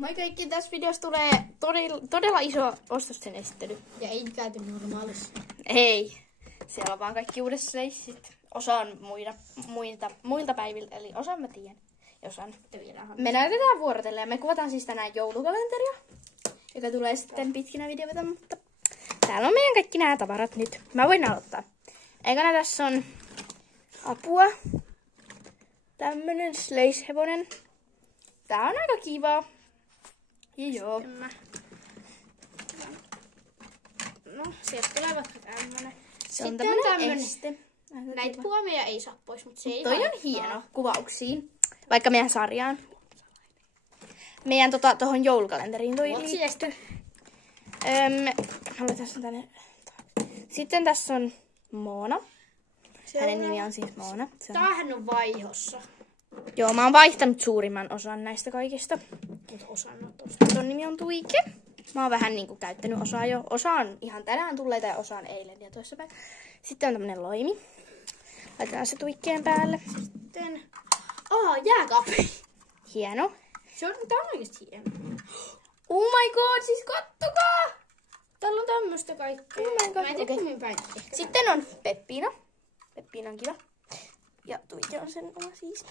Moi kaikki, tässä videossa tulee todella iso ostosten esittely. Ja ei käyty normaalissa. Ei. Siellä on vaan kaikki uudet sleissit. Osa on muilta päiviltä, eli osan mä tiedän. Osan. Me näytetään vuorotellen ja me kuvataan siis tänään joulukalenteria, joka tulee sitten pitkinä videoita, mutta täällä on meidän kaikki nämä tavarat nyt. Mä voin aloittaa. Ekana tässä on apua. Tämmönen sleishevonen. Tää on aika kiva. Ja joo. No, sieltä tulee vaikka tämmönen. Se on Sitten tämmönen este. Näitä puomeja ei saa pois, mutta se ei Toi on hieno kuvauksiin. Vaikka meidän sarjaan. Meidän tohon joulukalenteriin toi liittyy. Sitten tässä on Moona. Hänen nimi on siis Moona. Tämähän on vaihossa. Joo, mä oon vaihtanut suurimman osan näistä kaikista. Mutta osanotosta. Ton nimi on Tuike. Mä oon vähän niinku käyttänyt osaa jo. Osa on ihan tänään tulleita ja osa on eilen ja toissapäin. Sitten on tämmönen loimi. Laitetaan se Tuikkeen päälle. Sitten... jääkaappi. Hieno. Tää on oikeesti hieno. Oh my god, siis kattokaa! Täällä on tämmöstä kaikkea. Oh my god, Mä en tiedä, kummin päin. Sitten on Peppiina. Peppiina on kiva. Ja Tuike on sen oma siis.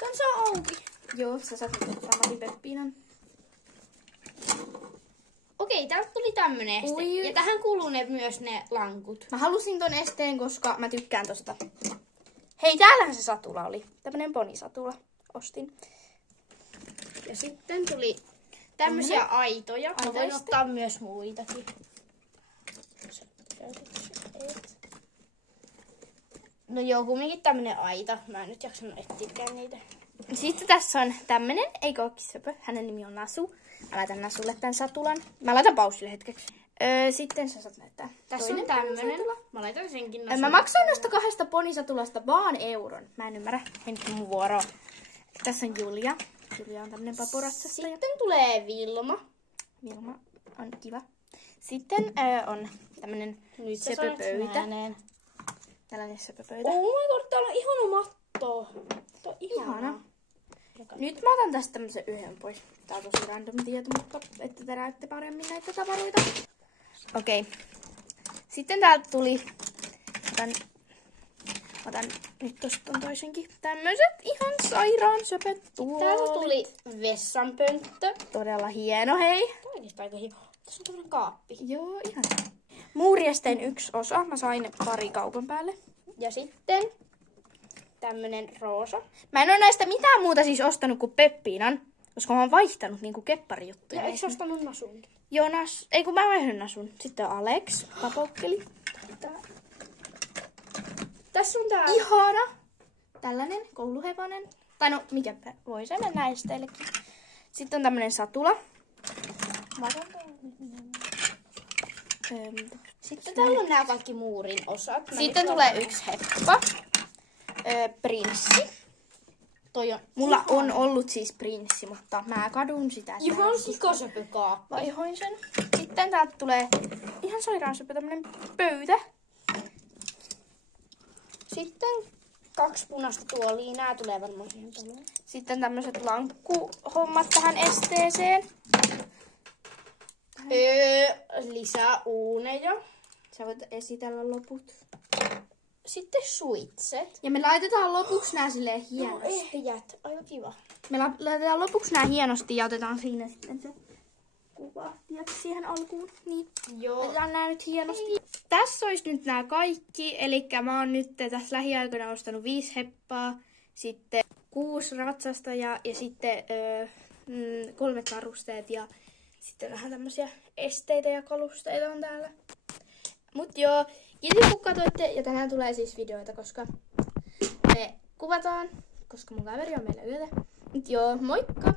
Tän saa auki. Joo, sä saat nyt samakin Peppiinan. Okei, täältä tuli tämmönen este. Ui. Ja tähän kuuluu myös ne lankut. Mä halusin ton esteen, koska mä tykkään tosta. Hei, täällähän se satula oli. Tämmönen ponisatula. Ostin. Ja sitten tuli tämmösiä aitoja. Mä voin ottaa myös muitakin. No joo, kumminkin tämmönen aita. Mä en nyt jaksanut etsiäkään niitä. Sitten tässä on tämmönen, eikö ookin söpö? Hänen nimi on Nasu. Mä laitan Nasulle tän satulan. Mä laitan pausille hetkeksi. Sitten sä saat näyttää. Tässä on tämmönen. Mä laitan senkin Nasulle. Mä maksoin noista 2 ponisatulasta vaan euron. Mä en ymmärrä. Hei, nyt mun vuoro. Tässä on Julia. Julia on tämmönen papuratsastaja. Sitten tulee Vilma. Vilma on kiva. Sitten on tämmönen söpöpöytä. Tällainen söpöpöytä. Oh my god, täällä on ihana matto. Tää on Ihana. Nyt mä otan tästä tämmösen yhden pois. Tää on tosi random tieto, mutta että te näette paremmin näitä tavaroita. Okei. Sitten täältä tuli... Otan nyt tosta ton toisenkin. Tämmöset ihan sairaan söpöt tuolit. Täältä tuli vessanpönttö. Todella hieno, hei. Tää on oikeesti aika hieno. Tässä on tämmönen kaappi. Joo, ihan. Muuriesteen 1 osa. Mä sain pari kaupan päälle. Ja sitten tämmönen roosa. Mä en oo näistä mitään muuta siis ostanut kuin Peppiinan, koska mä oon vaihtanut niinku kepparijuttuja. Ja eikö ostanut Nasun? Jonas, ei kun mä vaihdan Nasun. Sitten on Alex, papaukkeli. Tässä on tää. Ihana. Tällainen kouluhevonen. Tai no, mikä voi se mennä esteellekin. Sitten on tämmönen satula. Sitten täällä on nää kaikki muurin osat. Sitten tulee yksi heppa. Prinssi. Toi on Mulla on ollut siis prinssi, mutta mä kadun sitä. ihan sikasöpökaappi. Vaihoin sen. Sitten täältä tulee ihan sairaan söpö tämmönen pöytä. Sitten 2 punaista tuolia. Nää tulee varmaan siihen taloon. Sitten tämmöset lankkuhommat tähän esteeseen. Lisää uuneja. Sä voit esitellä loput. Sitten suitset. Ja me laitetaan lopuksi nää silleen No, hienosti. ehjät. Aika kiva. Me laitetaan lopuksi nää hienosti ja otetaan siinä sitten se kuva. Tiedätkö siihen alkuun? Niin. Joo. Otetaan nää nyt hienosti. Tässä olisi nyt nää kaikki. Elikkä mä oon nyt tässä lähiaikoina ostanut 5 heppaa. Sitten 6 ratsastajaa ja sitten 3 karusteet ja sitten vähän tämmösiä esteitä ja kalusteita on täällä. Mut joo, kiitos kun katsoitte ja tänään tulee siis videoita, koska me kuvataan, koska mun kaveri on meillä yötä. Mut joo, moikka!